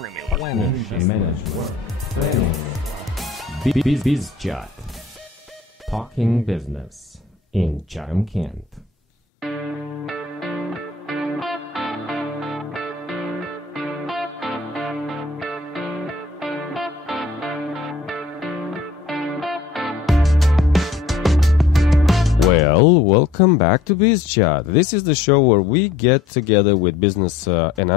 Manage work. BizChat. Talking business in Chatham, Kent. Well, welcome back to BizChat. This is the show where we get together with business owners and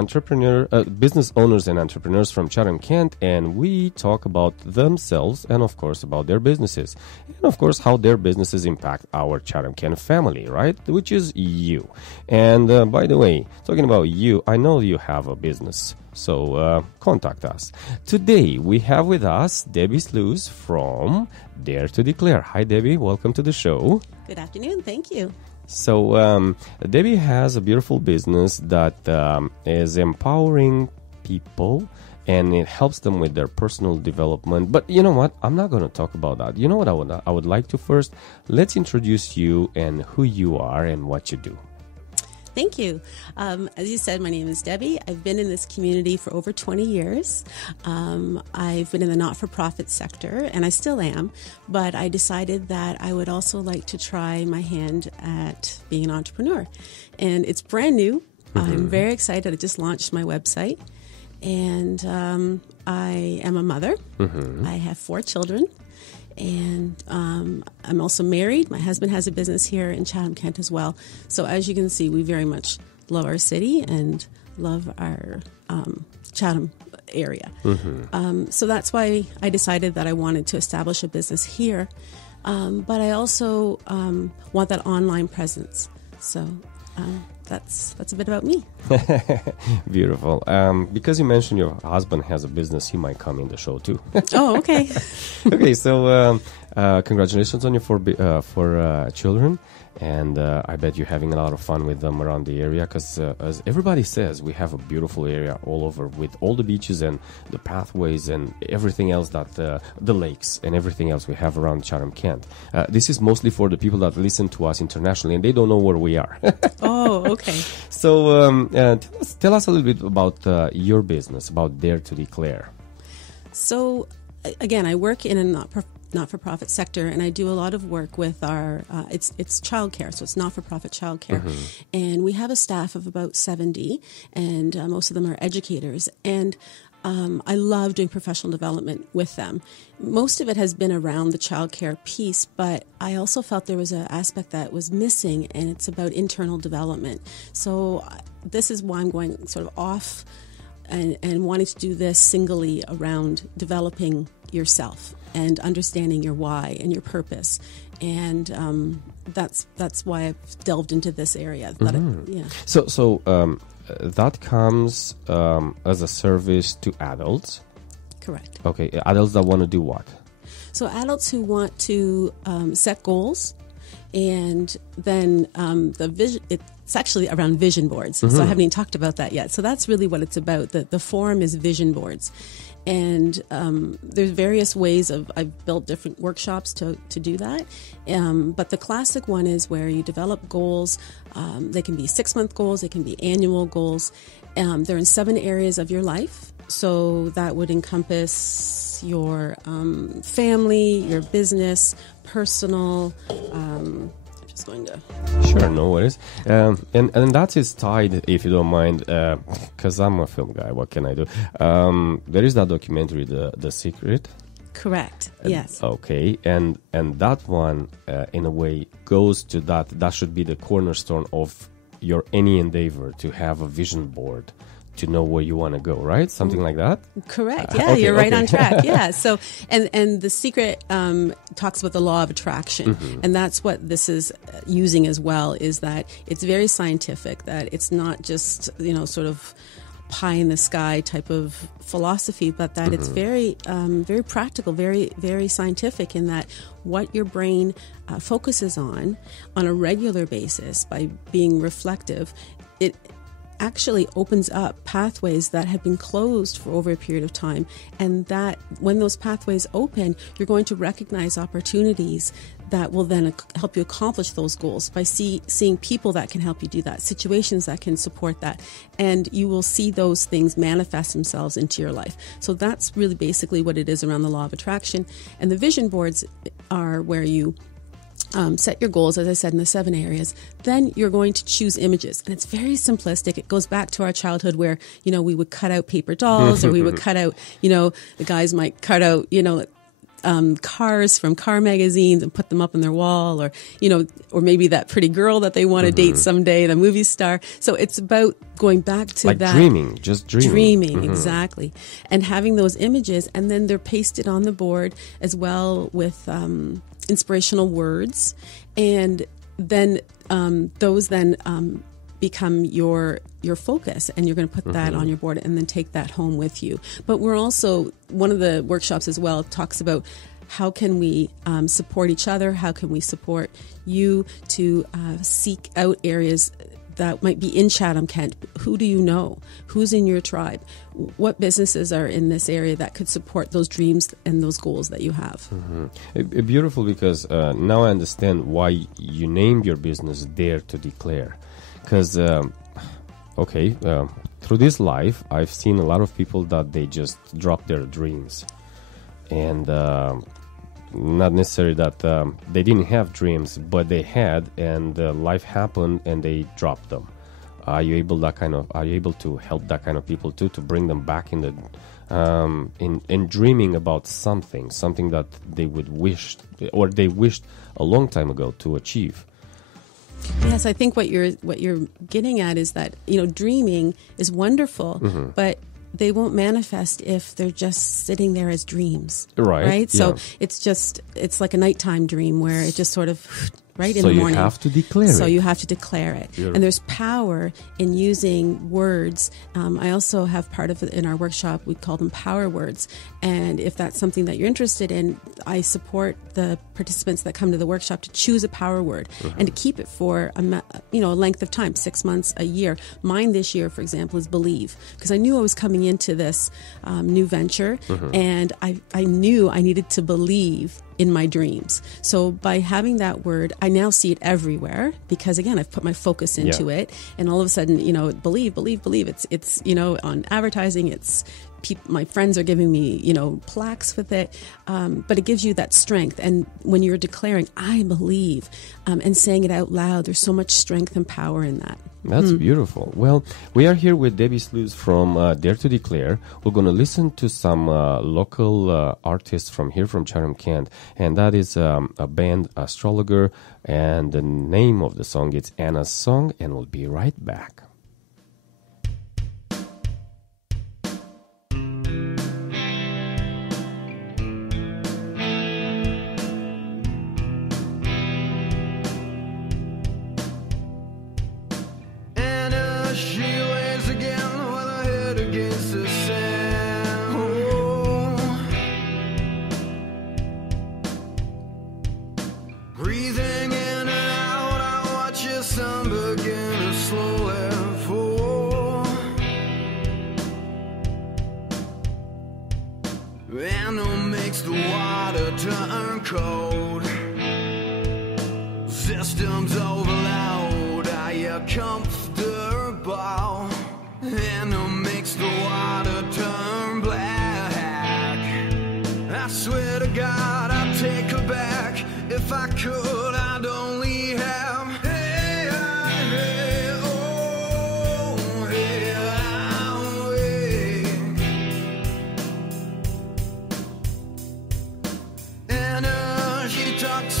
entrepreneurs from Chatham, Kent, and we talk about themselves and, of course, about their businesses. And, of course, how their businesses impact our Chatham, Kent family, right? Which is you. And, by the way, talking about you, I know you have a business. So contact us. Today we have with us Debbi Sluys from Dare2Declare. Hi, Debbi. Welcome to the show. Good afternoon. Thank you. So Debbi has a beautiful business that is empowering people and it helps them with their personal development. But you know what? I'm not going to talk about that. You know what I would like to first? Let's introduce you and who you are and what you do. Thank you. As you said, my name is Debbi. I've been in this community for over 20 years. I've been in the not-for-profit sector, and I still am, but I decided that I would also like to try my hand at being an entrepreneur. And it's brand new. Mm-hmm. I'm very excited. I just launched my website, and I am a mother. Mm-hmm. I have 4 children. And I'm also married. My husband has a business here in Chatham, Kent as well. So as you can see, we very much love our city and love our Chatham area. Mm-hmm. So that's why I decided that I wanted to establish a business here. But I also want that online presence. So that's a bit about me. Beautiful. Because you mentioned your husband has a business, he might come in the show too. Oh, okay. Okay, so congratulations on your 4 children. And I bet you're having a lot of fun with them around the area because, as everybody says, we have a beautiful area all over with all the beaches and the pathways and everything else that the lakes and everything else we have around Chatham, Kent. This is mostly for the people that listen to us internationally and they don't know where we are. Oh, okay. So tell us a little bit about your business, about Dare2Declare. So, again, I work in a not-for-profit sector, and I do a lot of work with our, it's childcare, so it's not-for-profit childcare. Mm-hmm. And we have a staff of about 70, and most of them are educators. And I love doing professional development with them. Most of it has been around the childcare piece, but I also felt there was an aspect that was missing, and it's about internal development. So this is why I'm going sort of off and wanting to do this singly around developing yourself and understanding your why and your purpose. And that's why I've delved into this area. So that comes as a service to adults? Correct. Okay, adults that want to do what? So adults who want to set goals, and then the vision, it's actually around vision boards. Mm-hmm. So I haven't even talked about that yet. So that's really what it's about. The forum is vision boards. And there's various ways I've built different workshops to do that. But the classic one is where you develop goals. They can be 6-month goals. They can be annual goals. They're in 7 areas of your life. So that would encompass your family, your business, personal. I'm just going to... Sure, no worries. And that is tied, if you don't mind, because I'm a film guy, what can I do? There is that documentary, The Secret. Correct, yes. Okay, and that one, in a way, goes to that. That should be the cornerstone of your any endeavor, to have a vision board, to know where you want to go, right? Something like that? Correct. Yeah, you're right on track. Yeah. So, and The Secret talks about the law of attraction. Mm-hmm. And that's what this is using as well, is that it's very scientific, that it's not just, sort of pie in the sky type of philosophy, but that it's very, very practical, very, very scientific, in that what your brain focuses on a regular basis by being reflective, actually opens up pathways that have been closed for over a period of time. And that when those pathways open, you're going to recognize opportunities that will then help you accomplish those goals by seeing people that can help you do that, situations that can support that, and you will see those things manifest themselves into your life. So that's really basically what it is around the law of attraction. And the vision boards are where you set your goals, as I said, in the 7 areas. Then you're going to choose images. And it's very simplistic. It goes back to our childhood where, we would cut out paper dolls, or we would cut out, the guys might cut out, cars from car magazines and put them up on their wall, or, or maybe that pretty girl that they want to date someday, the movie star. So it's about going back to like that. Dreaming, just dreaming. Dreaming, exactly. And having those images, and then they're pasted on the board as well with inspirational words. And then those then become your focus, and you're going to put that on your board and then take that home with you. But we're also, one of the workshops as well talks about how can we support each other, how can we support you to seek out areas that might be in Chatham-Kent. Who do you know? Who's in your tribe? What businesses are in this area that could support those dreams and those goals that you have? Beautiful, because now I understand why you named your business Dare2Declare. Because, through this life, I've seen a lot of people that they just drop their dreams. And not necessarily that they didn't have dreams, but they had, and life happened and they dropped them. Are you able to help that kind of people too, to bring them back in the in dreaming about something that they would wish, or they wished a long time ago to achieve? Yes, I think what you're getting at is that, dreaming is wonderful, but they won't manifest if they're just sitting there as dreams. Right? So it's like a nighttime dream where it just sort of in the morning. So you have to declare it. So you have to declare it. Beautiful. And there's power in using words. I also have part of it in our workshop. We call them power words. And if that's something that you're interested in, I support the participants that come to the workshop to choose a power word and to keep it for a length of time, 6 months, a year. Mine this year, for example, is believe, because I knew I was coming into this new venture, and I knew I needed to believe in my dreams. So by having that word, I now see it everywhere, because again, I've put my focus into it, and all of a sudden, believe. It's on advertising, it's my friends are giving me, plaques with it, but it gives you that strength. And when you're declaring, I believe, and saying it out loud, there's so much strength and power in that. That's beautiful. Well, we are here with Debbi Sluys from Dare2Declare. We're going to listen to some local artists from here, from Chatham-Kent, and that is a band, Astrologer, and the name of the song is Anna's Song, and we'll be right back. Turn cold, systems overload. Are you comfortable? And it makes the water turn black. I swear to God, I'd take her back. If I could, I'd only have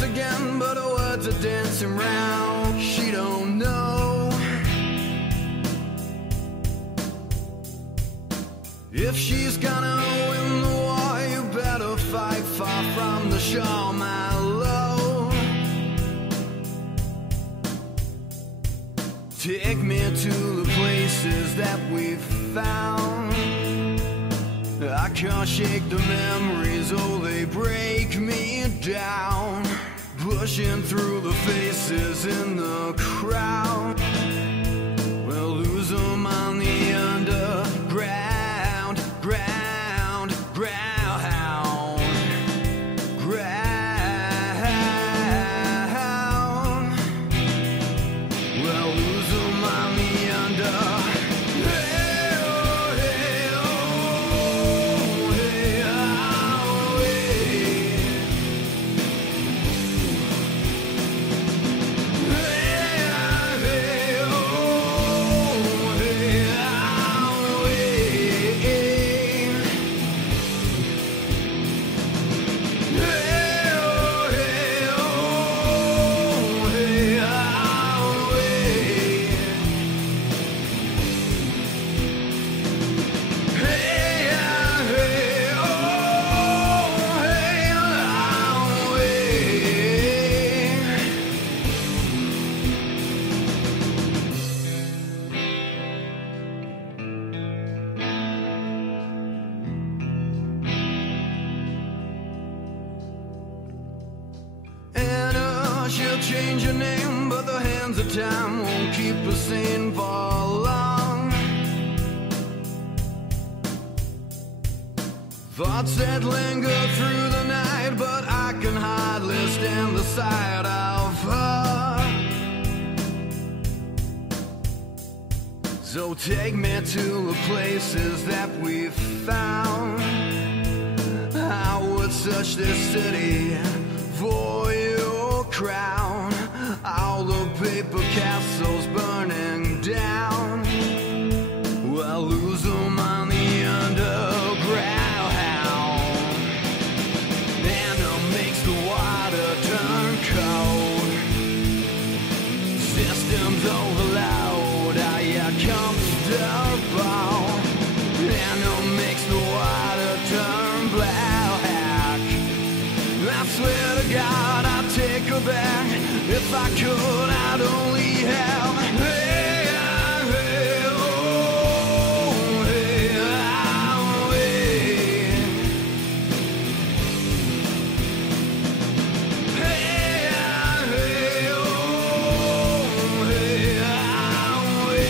again, but her words are dancing round. She don't know if she's gonna win the war. You better fight far from the shore, my love. Take me to the places that we've found. I can't shake the memories, oh, they break me down. Pushing through the faces in the crowd. We'll lose them on the underground, ground, ground, ground. We'll lose them on the under. Hey, oh, hey, oh, hey, oh, Anna, she'll change her name, but the hands of time won't keep her sane for long. Thoughts that linger through the night, but I can hardly stand the sight of her. So take me to the places that we've found. I would search this city for your crown. All the paper castles burning down. Well, lose them on the underground. And it makes the water turn cold. Systems overload. Are you comfortable? And it makes the water turn black. I swear to God, I'd take her back. If I could, I'd only have. Hey, hey, oh, hey, oh, hey. Hey, hey, oh, hey, oh, hey.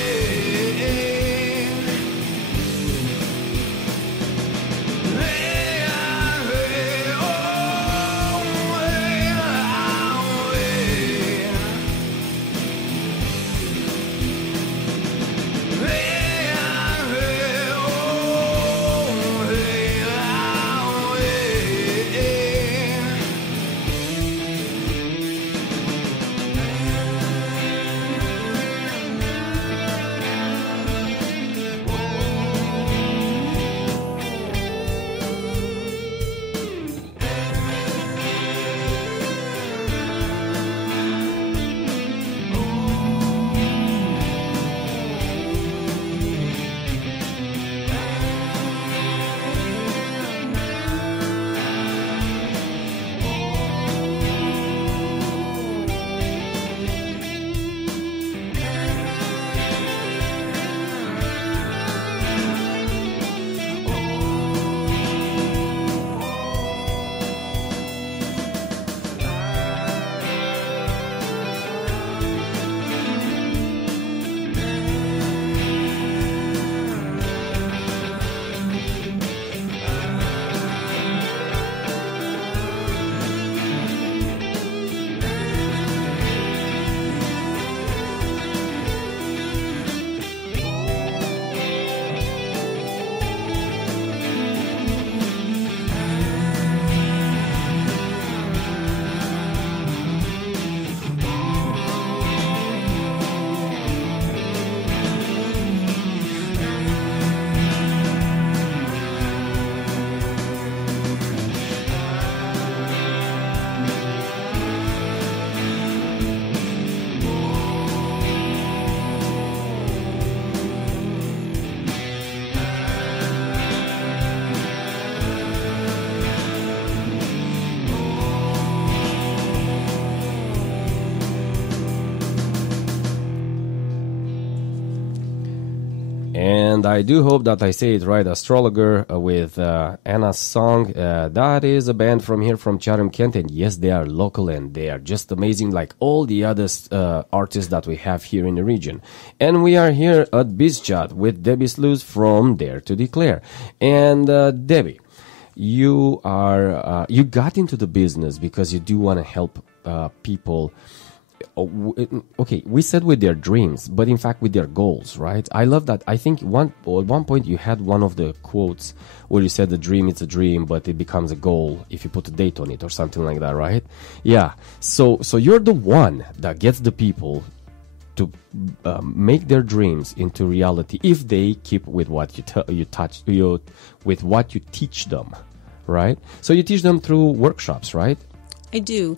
And I do hope that I say it right, Astrologer, with Anna's song. That is a band from here, from Chatham, Kent. And yes, they are local and they are just amazing like all the other artists that we have here in the region. And we are here at BizChat with Debbi Sluys from Dare2Declare. And Debbi, you are you got into the business because you do want to help people. Okay, we said with their dreams, but in fact with their goals, right? I love that. I think at one point you had one of the quotes where you said the dream is a dream, but it becomes a goal if you put a date on it or something like that, right? Yeah. So you're the one that gets the people to make their dreams into reality if they keep with what with what you teach them, right? So you teach them through workshops, right? I do.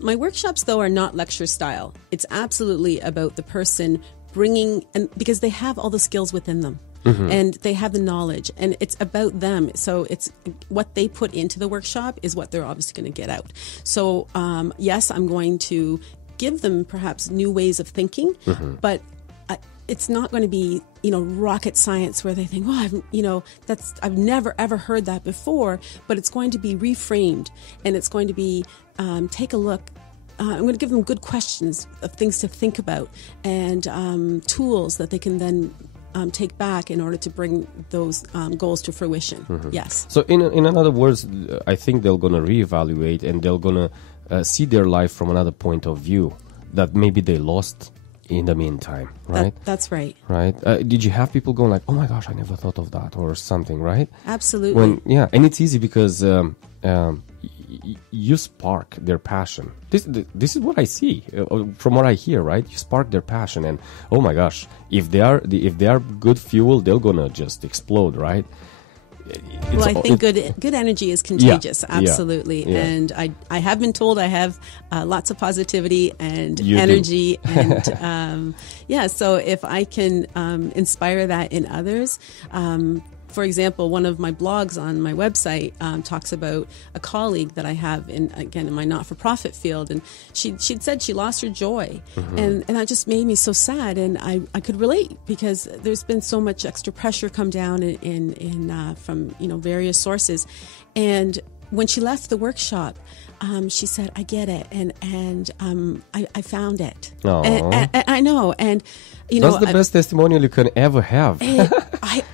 My workshops, though, are not lecture style. It's absolutely about the person bringing, and because they have all the skills within them. And they have the knowledge, and it's about them. So it's what they put into the workshop is what they're obviously going to get out. So yes, I'm going to give them perhaps new ways of thinking, but it's not going to be, rocket science where they think, I've never ever heard that before. But it's going to be reframed, and it's going to be take a look. I'm going to give them good questions of things to think about, and tools that they can then take back in order to bring those goals to fruition. Yes. So in other words, I think they're going to reevaluate, and they're going to see their life from another point of view that maybe they lost in the meantime, right? That's right. Right. Did you have people going like, oh my gosh, I never thought of that, or something, right? Absolutely. And it's easy because you spark their passion. This is what I see from what I hear, right? You spark their passion, and oh my gosh, if they are good fuel, they're gonna just explode, right? Well, I think good energy is contagious, absolutely. Yeah. And I have been told I have lots of positivity and You energy, and so if I can inspire that in others. For example, one of my blogs on my website talks about a colleague that I have in my not-for-profit field, and she'd said she lost her joy, and that just made me so sad, and I could relate because there's been so much extra pressure come down in from various sources, and when she left the workshop, she said, "I get it," and I found it. And I know, and that's the best testimonial you can ever have.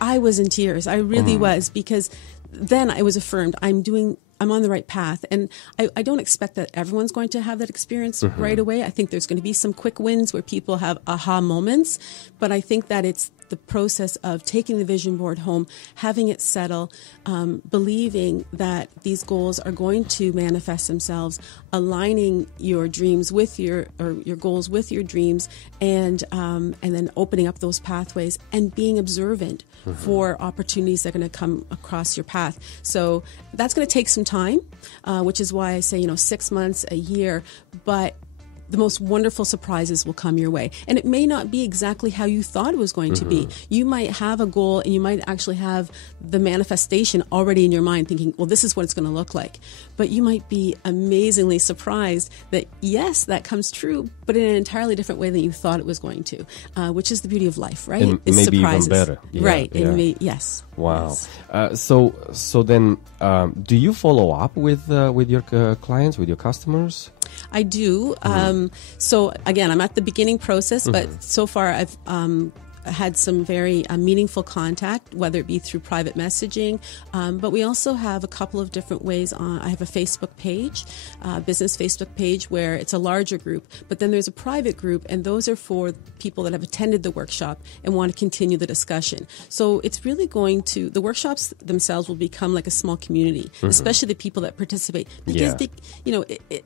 I was in tears. I really was, because then I was affirmed. I'm on the right path, and I don't expect that everyone's going to have that experience right away. I think there's going to be some quick wins where people have aha moments, but I think that it's the process of taking the vision board home, having it settle, believing that these goals are going to manifest themselves, aligning your dreams with your goals with your dreams, and then opening up those pathways and being observant for opportunities that are going to come across your path. So that's going to take some time, which is why I say 6 months, a year, but the most wonderful surprises will come your way. And it may not be exactly how you thought it was going to be. You might have a goal, and you might actually have the manifestation already in your mind thinking, well, this is what it's going to look like. But you might be amazingly surprised that, yes, that comes true, but in an entirely different way than you thought it was going to, which is the beauty of life, right? And it's maybe surprises. even better. Yeah, right. Yeah. Yes. Wow. Yes. So then, do you follow up with your clients, with your customers? I do. So again, I'm at the beginning process, but so far I've had some very meaningful contact, whether it be through private messaging, but we also have a couple of different ways. I have a Facebook page, business Facebook page, where it's a larger group, but then there's a private group, and those are for people that have attended the workshop and want to continue the discussion. So it's really the workshops themselves will become like a small community, especially the people that participate, because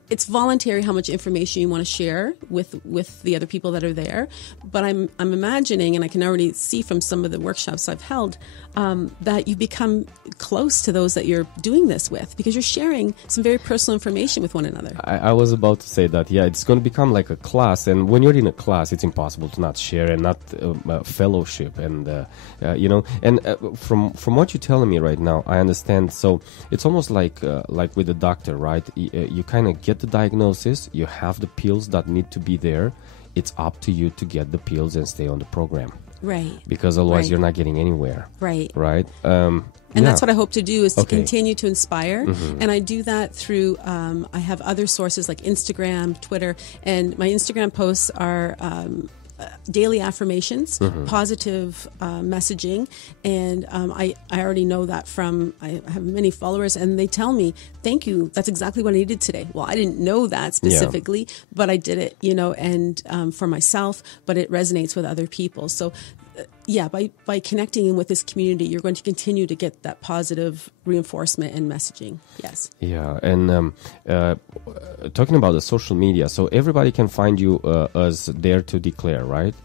it's voluntary how much information you want to share with the other people that are there. But I'm imagining, and I can already see from some of the workshops I've held, that you become close to those that you're doing this with, because you're sharing some very personal information with one another. I was about to say that, it's going to become like a class, and when you're in a class, it's impossible to not share and not fellowship, and from what you're telling me right now, I understand. So it's almost like with the doctor, right? You kind of get the diagnosis, you have the pills that need to be there, it's up to you to get the pills and stay on the program. Right. Because otherwise Right. you're not getting anywhere. Right. Right? And that's what I hope to do, is to Okay. continue to inspire. And I do that through, I have other sources like Instagram, Twitter, and my Instagram posts are daily affirmations, positive messaging. And I already know that I have many followers, and they tell me, thank you, that's exactly what I needed today. Well, I didn't know that specifically, but I did it, and for myself, but it resonates with other people. So by connecting in with this community, you're going to continue to get that positive reinforcement and messaging. Yes. Yeah, and talking about the social media, so everybody can find you as Dare2Declare, right?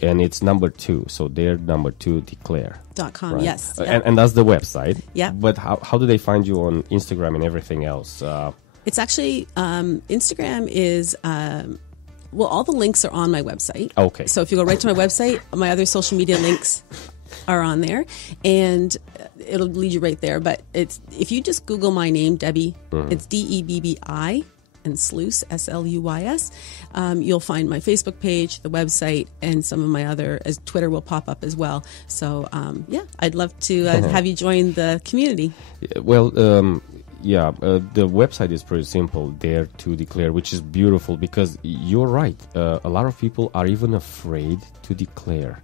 And it's number 2, so Dare2Declare. .com, Right? yes. Yep. And that's the website. Yeah. But how do they find you on Instagram and everything else? It's actually, Instagram is... all the links are on my website. Okay. So if you go right to my website, my other social media links are on there, and it'll lead you right there. But if you just Google my name, Debbi, it's Debbi and Sluys, Sluys. You'll find my Facebook page, the website, and some of my other, as Twitter will pop up as well. So I'd love to have you join the community. Well, the website is pretty simple, Dare2Declare, which is beautiful because you're right. A lot of people are even afraid to declare.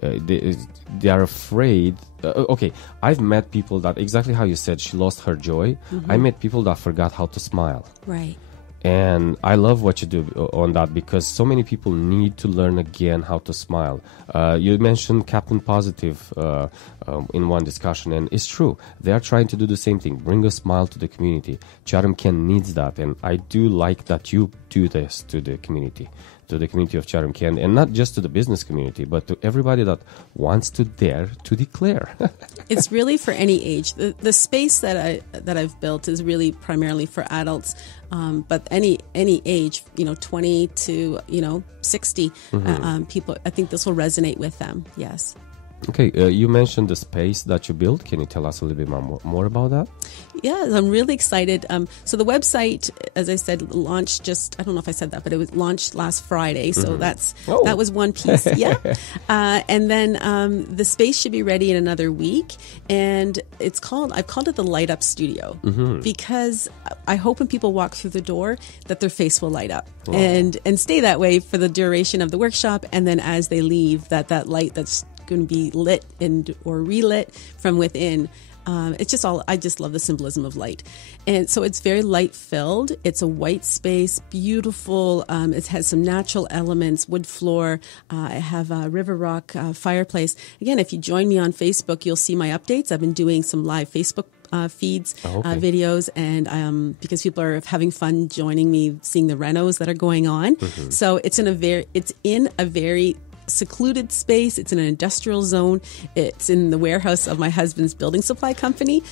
They are afraid. Okay, I've met people that, exactly how you said, she lost her joy. I met people that forgot how to smile. Right. And I love what you do on that, because so many people need to learn again how to smile. You mentioned Captain Positive in one discussion, and it's true. They are trying to do the same thing, bring a smile to the community. Chatham Kent needs that, and I do like that you do this to the community of Chatham Kent, and not just to the business community, but to everybody that wants to dare to declare. It's really for any age. The space that I've built is really primarily for adults, but any age, 20 to 60 people. I think this will resonate with them. Yes. Okay, you mentioned the space that you built. Can you tell us a little bit more about that? Yeah, I'm really excited. So the website, as I said, launched I don't know if I said that, but it was launched last Friday. So that was one piece. Yeah. And then the space should be ready in another week. And I've called it the Light Up Studio, because I hope when people walk through the door that their face will light up and stay that way for the duration of the workshop. And then as they leave, that light that's going to be lit or relit from within. I just love the symbolism of light. And so it's very light filled. It's a white space, beautiful. It has some natural elements, wood floor. I have a river rock fireplace. Again, if you join me on Facebook, you'll see my updates. I've been doing some live Facebook feeds, videos, and because people are having fun joining me, seeing the renos that are going on. So it's in a very secluded space. It's in an industrial zone. It's in the warehouse of my husband's building supply company.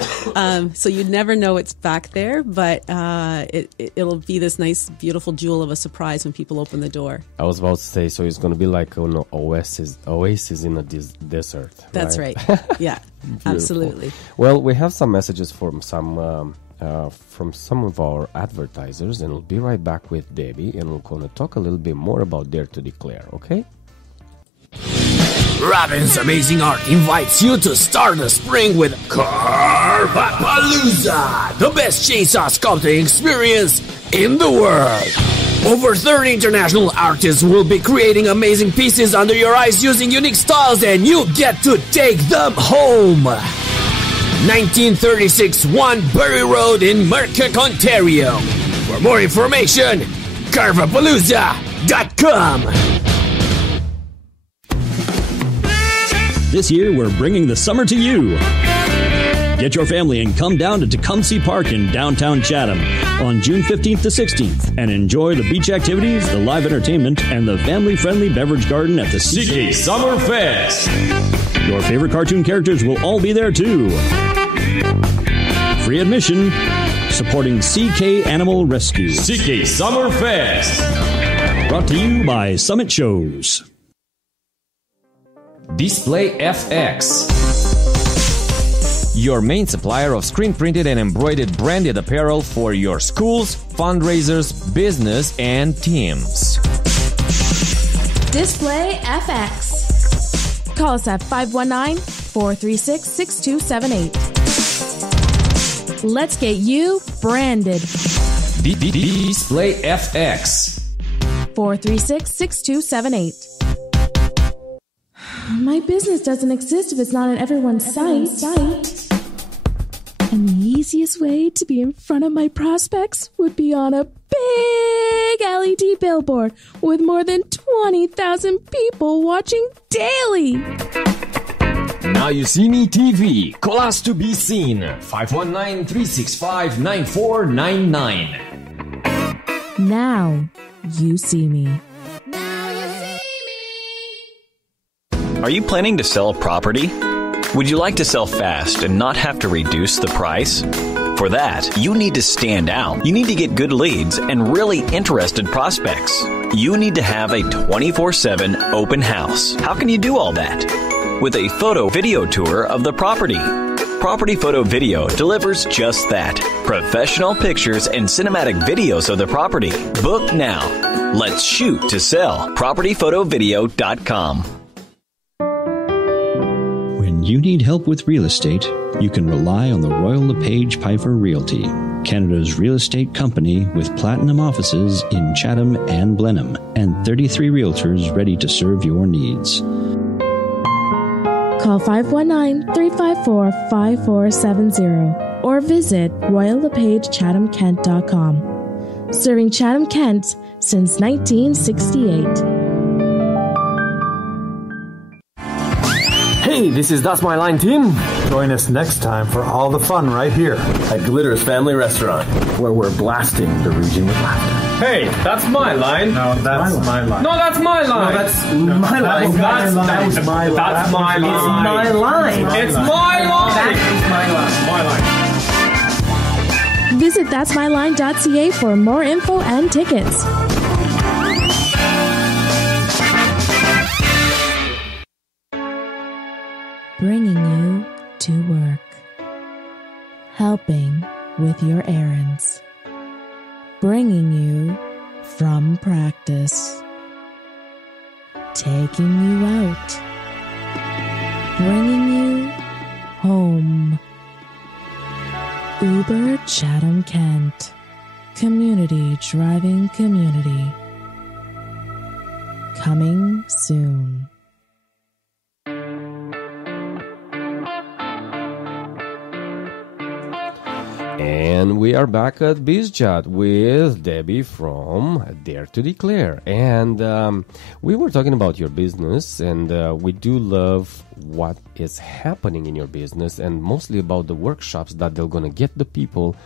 So you'd never know it's back there, but it'll be this nice, beautiful jewel of a surprise when people open the door. I was about to say, so it's going to be like an oasis in a desert. That's right. Yeah, absolutely. Well, we have some messages from some of our advertisers, and we'll be right back with Debbi, and we're going to talk a little bit more about Dare2Declare, okay? Robin's Amazing Art invites you to start the spring with Carpapalooza, the best chainsaw sculpting experience in the world. Over 30 international artists will be creating amazing pieces under your eyes using unique styles, and you get to take them home. 1936 1 Bury Road in Merrick, Ontario. For more information, carpapalooza.com. This year, we're bringing the summer to you. Get your family and come down to Tecumseh Park in downtown Chatham on June 15th to 16th and enjoy the beach activities, the live entertainment, and the family-friendly beverage garden at the CK Summer Fest. Your favorite cartoon characters will all be there too. Free admission, supporting CK Animal Rescue. CK Summer Fest. Brought to you by Summit Shows. Display FX, your main supplier of screen printed and embroidered branded apparel for your schools, fundraisers, business, and teams. Display FX. Call us at 519-436-6278. Let's get you branded. Display FX. 436-6278. My business doesn't exist if it's not on everyone's site. And the easiest way to be in front of my prospects would be on a big LED billboard with more than 20,000 people watching daily. Now You See Me TV. Call us to be seen. 519-365-9499. Now you see me. Are you planning to sell a property? Would you like to sell fast and not have to reduce the price? For that, you need to stand out. You need to get good leads and really interested prospects. You need to have a 24/7 open house. How can you do all that? With a photo video tour of the property. Property Photo Video delivers just that. Professional pictures and cinematic videos of the property. Book now. Let's shoot to sell. PropertyPhotoVideo.com. When you need help with real estate, you can rely on the Royal LePage Piper Realty, Canada's real estate company with platinum offices in Chatham and Blenheim, and 33 realtors ready to serve your needs. Call 519-354-5470 or visit royallepagechathamkent.com. Serving Chatham, Kent since 1968. Hey, this is That's My Line team. Join us next time for all the fun right here at Glitter's Family Restaurant, where we're blasting the region with laughter. Hey, that's my line. No, that's my line. No, that's my line. No, that's my line. That was my line. That's my line. It's my line. It's my line. That is my line. My line. Visit that'smyline.ca for more info and tickets. Bringing you to work. Helping with your errands. Bringing you from practice. Taking you out. Bringing you home. Uber Chatham Kent. Community driving community. Coming soon. And we are back at BizChat with Debbi from Dare2Declare. And we were talking about your business, and we do love what is happening in your business, and mostly about the workshops that they're going to get the people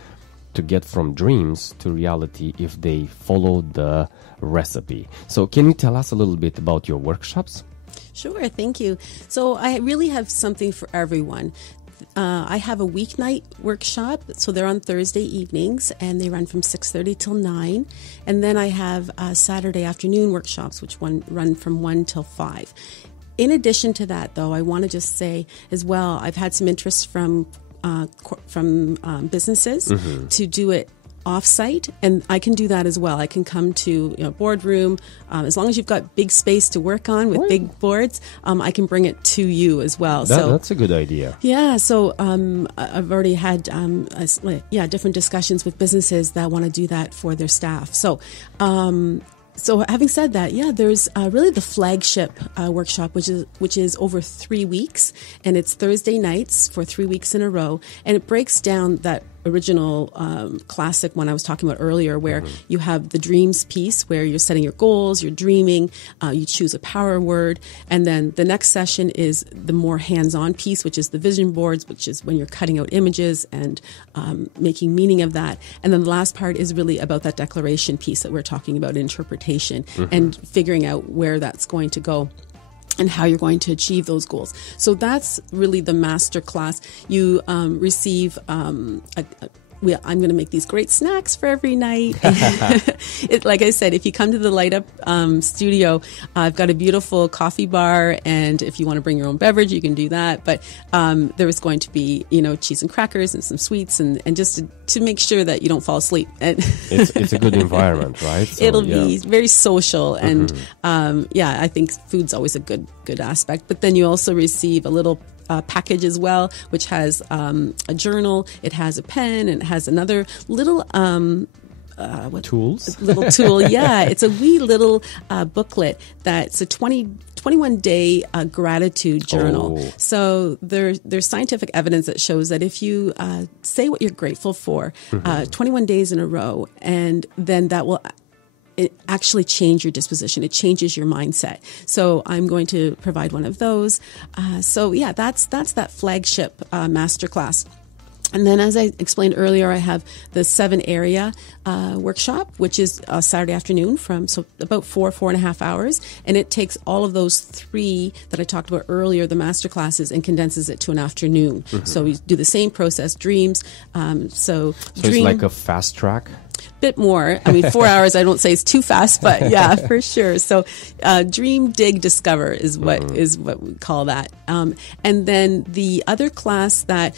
to get from dreams to reality if they follow the recipe. So can you tell us a little bit about your workshops? Sure, thank you. So I really have something for everyone. I have a weeknight workshop, so they're on Thursday evenings, and they run from 6:30 till 9. And then I have Saturday afternoon workshops, which run from 1 till 5. In addition to that, though, I want to just say as well, I've had some interest from businesses to do it off-site, and I can do that as well. I can come to boardroom, as long as you've got big space to work on with big boards, I can bring it to you as well. That's a good idea. Yeah, so I've already had different discussions with businesses that want to do that for their staff. So having said that, there's really the flagship workshop, which is over 3 weeks, and it's Thursday nights for 3 weeks in a row, and it breaks down that original classic one I was talking about earlier, where you have the dreams piece, where you're setting your goals, you're dreaming, you choose a power word, and then the next session is the more hands-on piece, which is the vision boards, which is when you're cutting out images and making meaning of that. And then the last part is really about that declaration piece that we're talking about, interpretation, and figuring out where that's going to go and how you're going to achieve those goals. So that's really the master class. You receive I'm going to make these great snacks for every night. Like I said, if you come to the Light Up studio, I've got a beautiful coffee bar, and if you want to bring your own beverage, you can do that. But there is going to be, cheese and crackers and some sweets, and just to make sure that you don't fall asleep. And it's a good environment, right? So, it'll be very social, and I think food's always a good aspect. But then you also receive a little package as well, which has a journal, it has a pen, and it has another little tools? Little tool, yeah. It's a wee little booklet that's a 21-day gratitude journal. Oh. So there's scientific evidence that shows that if you say what you're grateful for 21 days in a row, and then that will actually change your disposition. It changes your mindset. So I'm going to provide one of those. That's that flagship masterclass. And then, as I explained earlier, I have the 7-area workshop, which is Saturday afternoon from about 4.5 hours. And it takes all of those 3 that I talked about earlier, the master classes, and condenses it to an afternoon. So we do the same process, dreams. So it's like a fast track? Bit more. I mean, 4 hours, I don't say it's too fast, but yeah, for sure. So dream, dig, discover is what we call that. And then the other class that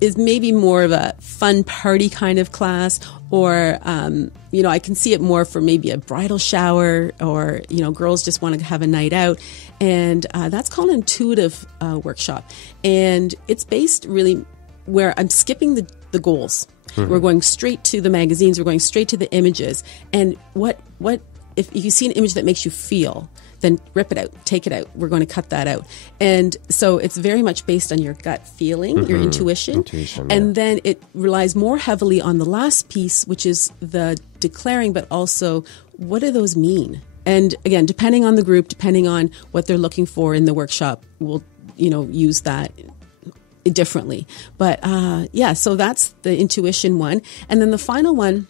is maybe more of a fun party kind of class, or I can see it more for maybe a bridal shower, or girls just want to have a night out, and that's called intuitive workshop, and it's based really where I'm skipping the goals. We're going straight to the magazines. We're going straight to the images. And what if you see an image that makes you feel, then rip it out, take it out. We're going to cut that out. And so it's very much based on your gut feeling, your intuition. And then it relies more heavily on the last piece, which is the declaring, but also what do those mean? And again, depending on the group, depending on what they're looking for in the workshop, we'll, use that differently. But so that's the intuition one. And then the final one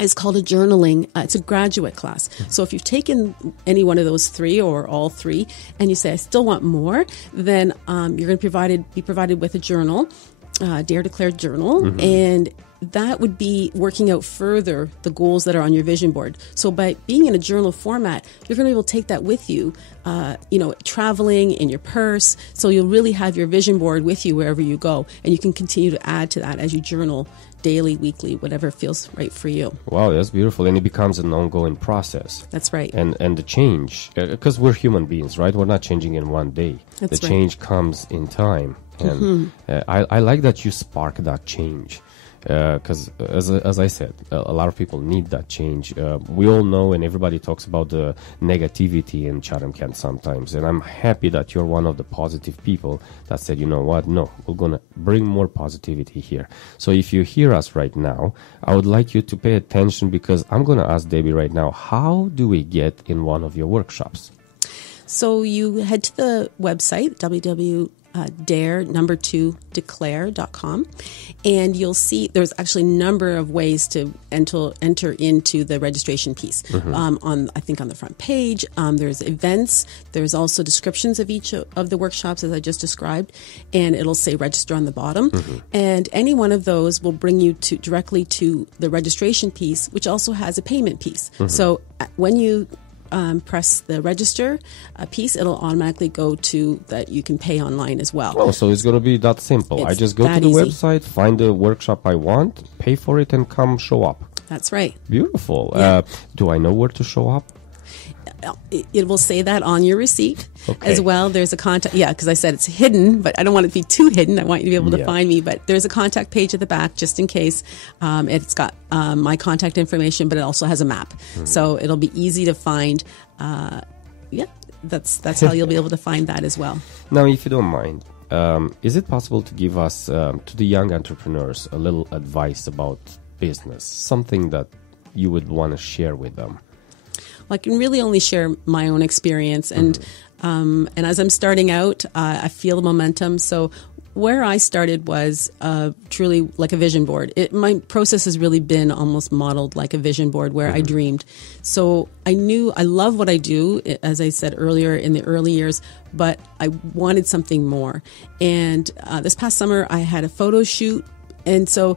is called a journaling. It's a graduate class. So if you've taken any one of those 3 or all 3, and you say, I still want more, then you're going to be provided with a journal, Dare2Declare journal, and that would be working out further the goals that are on your vision board. So by being in a journal format, you're going to be able to take that with you, traveling, in your purse. So you'll really have your vision board with you wherever you go, and you can continue to add to that as you journal daily, weekly, whatever feels right for you. Wow, that's beautiful. And it becomes an ongoing process. That's right. And the change, because we're human beings, right? We're not changing in one day. That's the right. change comes in time. And I like that you spark that change. Because as I said, a lot of people need that change. We all know, and everybody talks about the negativity in Chatham-Kent sometimes, and I'm happy that you're one of the positive people that said, you know what, no, we're going to bring more positivity here. So if you hear us right now, I would like you to pay attention, because I'm going to ask Debbi right now, how do we get in one of your workshops? So you head to the website, Dare2Declare.com, and you'll see there's actually a number of ways to enter into the registration piece. On the front page, there's events. There's also descriptions of each of the workshops, as I just described, and it'll say register on the bottom. And any one of those will bring you directly to the registration piece, which also has a payment piece. So when you press the register piece, it'll automatically go to that you can pay online as well. Oh, so it's going to be that simple. I just go to the website, find the workshop I want, pay for it, and come show up. That's right. Beautiful. Yeah. Do I know where to show up? It will say that on your receipt as well. There's a contact, because I said it's hidden, but I don't want it to be too hidden. I want you to be able to find me, but there's a contact page at the back just in case. It's got my contact information, but it also has a map. So it'll be easy to find. That's how you'll be able to find that as well. Now, if you don't mind, is it possible to give us, to the young entrepreneurs, a little advice about business, something that you would want to share with them? I can really only share my own experience, and as I'm starting out, I feel the momentum. So where I started was truly like a vision board. My process has really been almost modeled like a vision board where I dreamed. So I knew I love what I do, as I said earlier, in the early years, but I wanted something more. And this past summer, I had a photo shoot, and so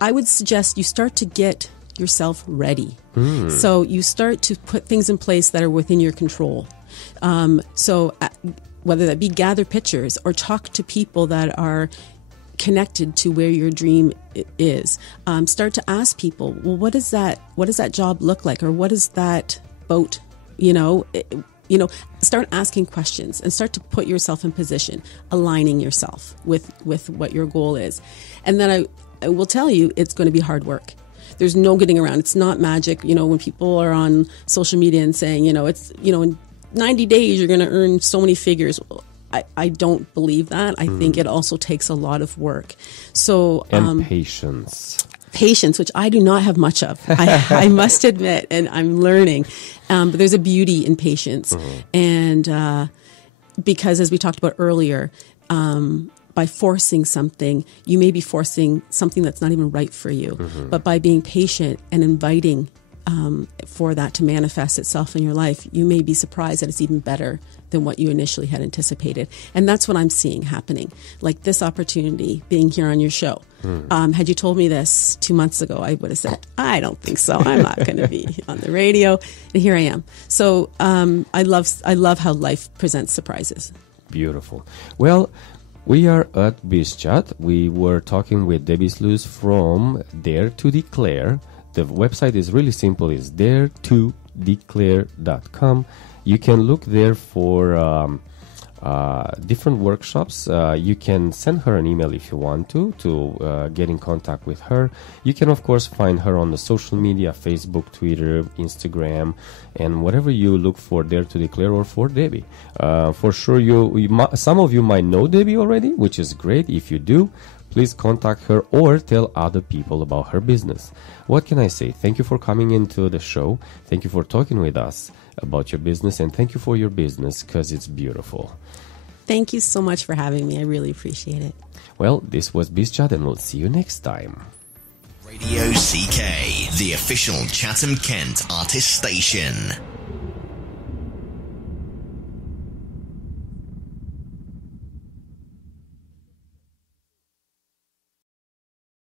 I would suggest you start to get yourself ready. So you start to put things in place that are within your control. Whether that be gather pictures or talk to people that are connected to where your dream is. Start to ask people, well, what does that job look like? Or what is that boat? Start asking questions and start to put yourself in position, aligning yourself with what your goal is. And then I will tell you, it's going to be hard work. There's no getting around. It's not magic. When people are on social media and saying, in 90 days you're going to earn so many figures. I don't believe that. I think it also takes a lot of work. So and patience. Patience, which I do not have much of. I must admit, and I'm learning. But there's a beauty in patience. And because, as we talked about earlier, by forcing something, you may be forcing something that's not even right for you. But by being patient and inviting for that to manifest itself in your life, you may be surprised that it's even better than what you initially had anticipated. And that's what I'm seeing happening. Like this opportunity being here on your show. Had you told me this 2 months ago, I would have said, I don't think so. I'm not going to be on the radio. And here I am. So I love how life presents surprises. Beautiful. Well, we are at BizChat. We were talking with Debbi Sluys from Dare2Declare. The website is really simple. It's Dare2Declare.com. You can look there for different workshops. You can send her an email if you want to get in contact with her. You can, of course, find her on the social media, Facebook, Twitter, Instagram, and whatever you look for Dare2Declare or for Debbi. For sure, some of you might know Debbi already, which is great. If you do, please contact her or tell other people about her business. What can I say? Thank you for coming into the show. Thank you for talking with us about your business, and thank you for your business because it's beautiful. Thank you so much for having me. I really appreciate it. Well, this was BizChat, and we'll see you next time. Radio CK, the official Chatham Kent artist station.